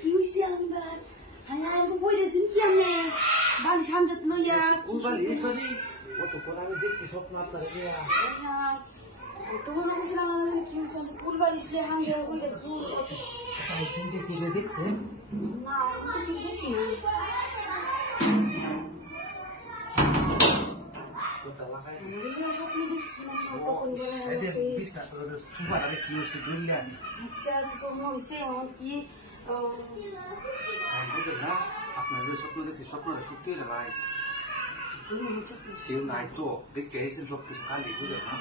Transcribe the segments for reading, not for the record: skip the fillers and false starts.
কি হইছে আমার আমি বইরে শুনছি আমি বাড়ি সামজাত লইয়া কোন বাড়ি এই বাড়ি কতক্ষণ আমি দেখছি স্বপ্ন আপনার তোমার বলছিলাম আমি কি হইছে আমি ফুল বাড়ি ছিল হাঙ্গে বইরে দেখছেন না আমি তো কি দেখছি না আপনার স্বপ্ন দেখছি স্বপ্নটা সত্যি না ভাই কেউ নাই তো দেখতে এসেছেন সব কিছু খালি বুঝলেন না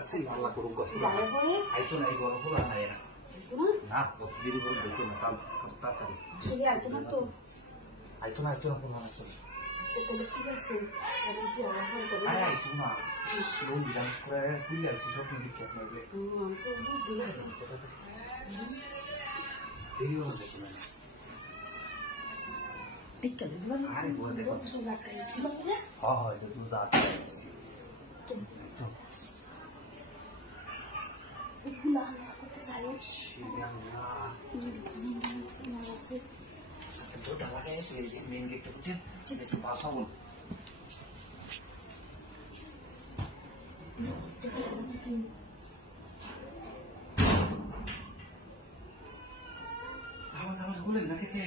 আচ্ছা আল্লাহ করুন আইতো নাই বড় খোলা নাই না দেরি করে দেখো না তাড়াতাড়ি আইতো না আইতো না কোনো না চলে ঠিক আছে আরে আইতো না লোন বিধান করে খুলে আছে সব দেখি আপনার দেরি হয়ে দেখো না আরে বলে দেখো হ্যাঁ হয় তো তুই যাতে আসছি মেন গেটটা বুঝছেন একটু বাসা বল বলেন না খেতে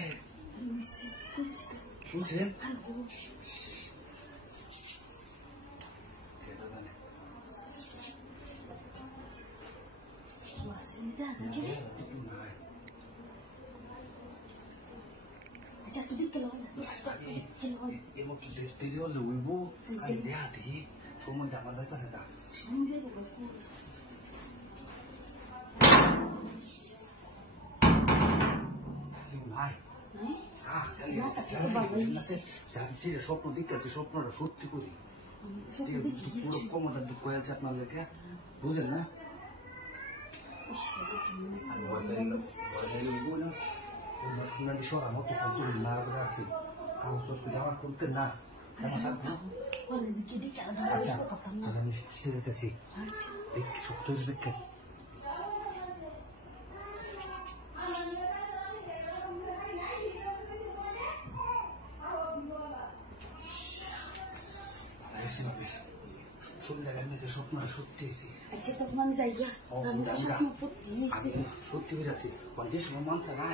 বুঝছেন দেরি হলে উইব খালি দেয়া দেখি সময়টা আমার যাইতেছে না স্বপ্ন দেখতে স্বপ্নটা সত্যি করি পুরো কমটা দুঃখ হয়েছে আপনার লেখা বুঝলেন না রাখছি কাগজ আমার করতেন না আমি যেতেছি সত্য দেখে স্বপ্নটা সত্যি সত্যি হয়ে যাচ্ছি যে সময় মানছে না